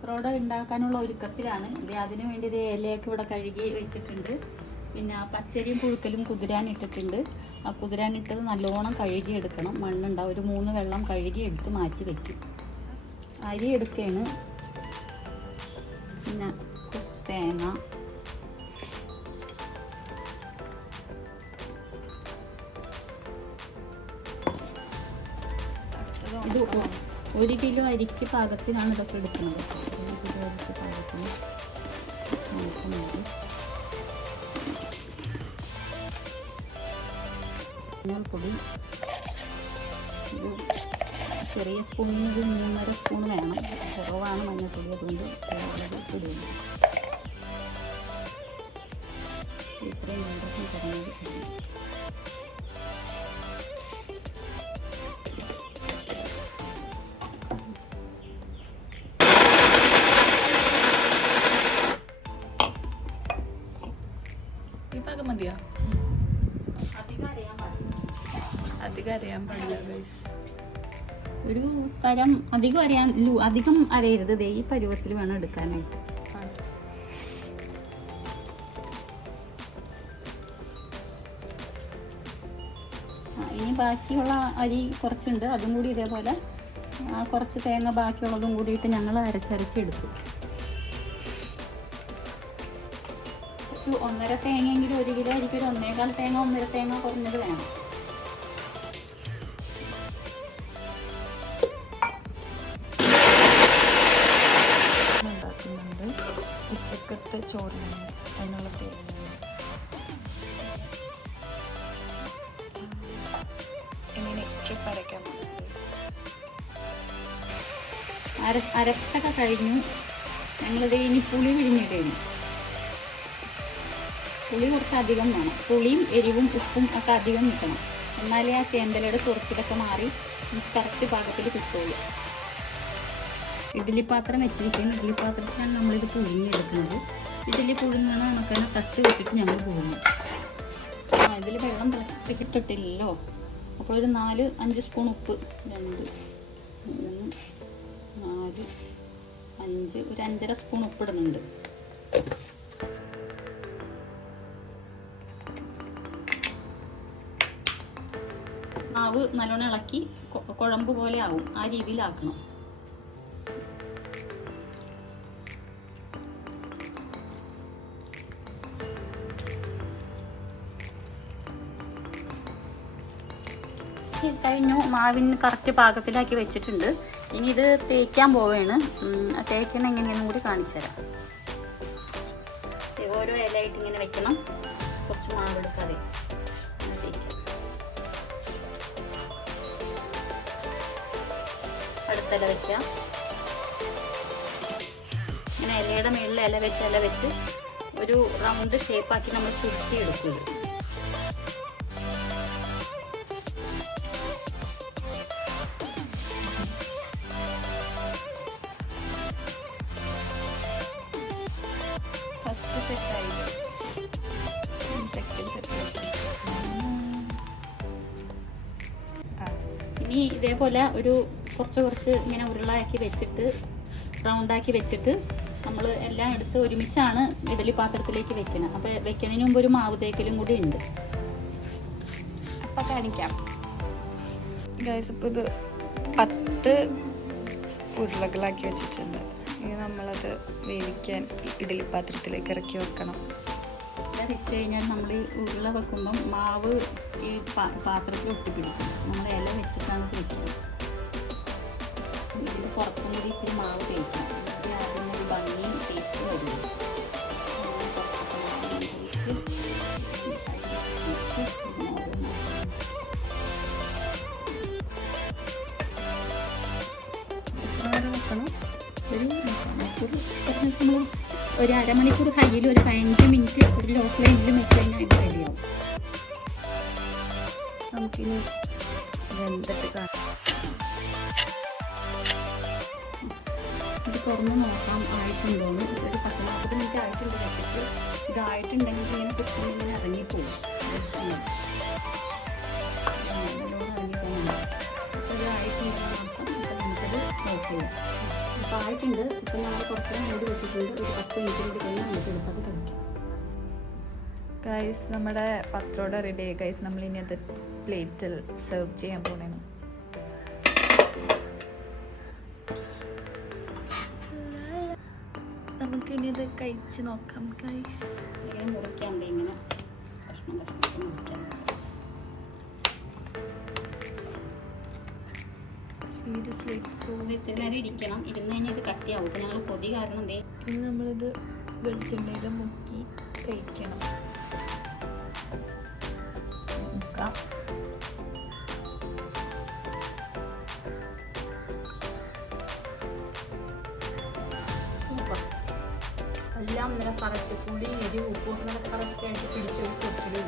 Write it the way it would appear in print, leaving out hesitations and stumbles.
പത്രോട ഉണ്ടാക്കാനുള്ള ഒരുക്കത്തിലാണ്. അതിന് വേണ്ടി ഇത് ഇലയൊക്കെ ഇവിടെ കഴുകി വെച്ചിട്ടുണ്ട്. പിന്നെ പച്ചരിയും പുഴുക്കലും കുതിരാനിട്ടിട്ടുണ്ട്. ആ കുതിരാനിട്ടത് നല്ലോണം കഴുകിയെടുക്കണം. മണ്ണുണ്ടാവും. ഒരു 3 വെള്ളം കഴുകി എടുത്ത് മാറ്റി വയ്ക്കും. അരി എടുക്കുകയാണ്. പിന്നെ തേങ്ങ, ഇത് 1 കിലോ അരിക്ക് പാകത്തിനാണ് ഇതൊക്കെ എടുക്കുന്നത്. 1 കിലോ അരിക്ക് പാകത്തിന് നോക്കുന്നത്. മഞ്ഞൾപ്പൊടി ഇത് ചെറിയ സ്പൂണിന് 3.5 സ്പൂൺ വേണം. കുറവാണ് മഞ്ഞൾപ്പൊടി, അതുകൊണ്ട് ഇടുന്നു. ഇത്രയും വേണ്ടതും കുറഞ്ഞത്. മതിയോ? അധികം അറിയാൻ പാടില്ല. ഒരു തരം അധികം അരയരുത്. ഈ പരുവത്തിൽ വേണം എടുക്കാനായിട്ട്. ഇനി ബാക്കിയുള്ള അരി കുറച്ചുണ്ട്, അതും കൂടി ഇതേപോലെ കുറച്ച് തേങ്ങ ബാക്കിയുള്ളതും കൂടിയിട്ട് ഞങ്ങൾ അരച്ചരച്ചെടുക്കും. 1.5 തേങ്ങയെങ്കിലും 1 കിലോ അരിക്ക് 1.25 തേങ്ങ 1.5 തേങ്ങ കുറഞ്ഞത് വേണം. ഉണ്ടാക്കുന്നുണ്ട് ഉച്ചക്കത്തെ ചോറിനാണ്. അതിനുള്ള പേര് ഇനി നെക്സ്റ്റ് ട്രിപ്പ് അരയ്ക്കാൻ അരച്ചൊക്കെ കഴിഞ്ഞു. ഞങ്ങളിത് ഇനി പുളി പിഴിഞ്ഞിടുന്നു. പുളി കുറച്ചധികം വേണം. പുളിയും എരിവും ഉപ്പും ഒക്കെ അധികം നിൽക്കണം. എന്നാലേ ആ ചേമ്പലയുടെ കുറച്ചിലൊക്കെ മാറി കറക്റ്റ് പാകത്തിൽ കിട്ടുള്ളൂ. ഇഡ്ഡലി പാത്രം വെച്ചിരിക്കുകയും ഇഡ്ഡലി പാത്രത്തിലാണ് നമ്മളിത് പുഴുങ്ങിയെടുക്കുന്നത്. ഇഡ്ഡലി പുഴുങ്ങണ കണക്കാണ് തട്ട് വെച്ചിട്ട് ഞങ്ങൾ പുഴുങ്ങും. ഇതിൽ വെള്ളം തിളപ്പിച്ചിട്ടിട്ടില്ലല്ലോ. അപ്പോൾ ഒരു 4-5 സ്പൂൺ ഉപ്പ്, 2, 3, 4, 5, ഒരു 5.5 സ്പൂൺ ഉപ്പിടുന്നുണ്ട്. മാവ് നല്ലോണം ഇളക്കി കുഴമ്പ് പോലെ ആവും. ആ രീതിയിലാക്കണം. കഴിഞ്ഞു. മാവിന് കറക്റ്റ് പാകത്തിലാക്കി വെച്ചിട്ടുണ്ട്. ഇനി ഇത് തേക്കാൻ പോവുകയാണ്. തേക്കണം എങ്ങനെയാണെന്നും കൂടി കാണിച്ചു തരാം. ഓരോ ഇലയായിട്ട് ഇങ്ങനെ വെക്കണം. കുറച്ച് മാവ് എടുക്കാതെ തേക്കാം. അടുത്ത ഇല വെക്കാം. ഇങ്ങനെ ഇലയുടെ മുകളിൽ ഇല വെച്ച് ഒരു റൗണ്ട് ഷേപ്പാക്കി നമ്മൾ ചുരുട്ടി എടുക്കും. ഫസ്റ്റ് സെറ്റായി. ഇനി ഇതേപോലെ ഒരു കുറച്ച് ഇങ്ങനെ ഉരുളാക്കി വെച്ചിട്ട് റൗണ്ടാക്കി വെച്ചിട്ട് നമ്മൾ എല്ലാം എടുത്ത് ഒരുമിച്ചാണ് ഇഡലി പാത്രത്തിലേക്ക് വെക്കുന്നത്. അപ്പോൾ വെക്കുന്നതിന് മുമ്പ് ഒരു മാവ് തേക്കലും കൂടി ഉണ്ട്. അപ്പം കാണിക്കാം ഗൈസ്. ഇപ്പോൾ ഇത് 10 ഉരുളകളാക്കി വെച്ചിട്ടുണ്ട്. ഇനി നമ്മളത് വേവിക്കാൻ ഇഡലി പാത്രത്തിലേക്ക് ഇറക്കി വെക്കണം. വെച്ച് കഴിഞ്ഞാൽ നമ്മൾ ഈ ഉരുള വെക്കുമ്പം മാവ് ഈ പാത്രത്തിൽ ഒട്ടിപ്പിടിക്കും. നമ്മൾ ഇല വെച്ചിട്ടാണ് വെക്കുന്നത്. ഇതിൽ പുറത്തും കൂടി ഇത്തിരി മാവ് തേക്കണം. അതിനൊരു ഭംഗിയും ടേസ്റ്റും വരും. വെക്കണം. ഒരു അരമണിക്കൂർ ഹൈയിൽ ഒരു 15 മിനിറ്റ് ഒരു ലോ ഫ്ലെയിമിൽ വെച്ച് കഴിഞ്ഞാൽ ഇത് റെഡിയാവും. നമുക്കിനി വെന്തിട്ട് ഇത് തുറന്ന് നോക്കാം ആയിട്ടുണ്ടോന്ന്. ഒരു 10-40 മിനിറ്റ് ആയിട്ടുണ്ട് വെച്ചിട്ട്. ഇതായിട്ടുണ്ടെങ്കിൽ ഇങ്ങനെ കുക്കിങ് ഇങ്ങനെ ഇറങ്ങിപ്പോകും. നല്ലോണം ഇറങ്ങിപ്പോകുന്നുണ്ട്. അപ്പോൾ ഇത് ആയിട്ടുണ്ടെന്ന് നോക്കാം. അപ്പോൾ നമുക്കത് ഓഫ് ചെയ്യാം. അപ്പോൾ ആയിട്ടുണ്ട്. ഇപ്പം നമ്മൾ കുറച്ച് മൂടി വെച്ചിട്ടുണ്ട്. ഒരു 10 മിനിറ്റ് കൂടി കഴിഞ്ഞാൽ നമുക്ക് എടുത്തത് കഴിക്കാം. ഗൈസ് നമ്മുടെ പത്രോട റെഡി ആയി ഗൈസ്. നമ്മളിനി അത് പ്ലേറ്റിൽ സെർവ് ചെയ്യാൻ പോകണം. നമുക്കിനി ഇത് കഴിച്ച് നോക്കാം ഗൈസ്. ഇങ്ങനെ മുറിക്കാണ്ട് ഇങ്ങനെ കഷ്ണം കഷ്ണമൊക്കെ മുറിക്കാൻ. സീരിയസ്ലി സോ ഇത്തിരി നേരം ഇരിക്കണം. ഇരുന്ന് കഴിഞ്ഞാൽ ഇത് കട്ടിയാവും. ഇപ്പം ഞങ്ങൾ കൊതി കാരണം എന്തേ ഇനി നമ്മളിത് വെളിച്ചെണ്ണയിൽ മുക്കി കഴിക്കണം. മുക്കാം. സൂപ്പർ. എല്ലാം നല്ല കറക്റ്റ്. പുളി എരിവ് ഉപ്പും നല്ല കറക്റ്റായിട്ട് പിടിച്ച് വെച്ചിട്ടില്ല.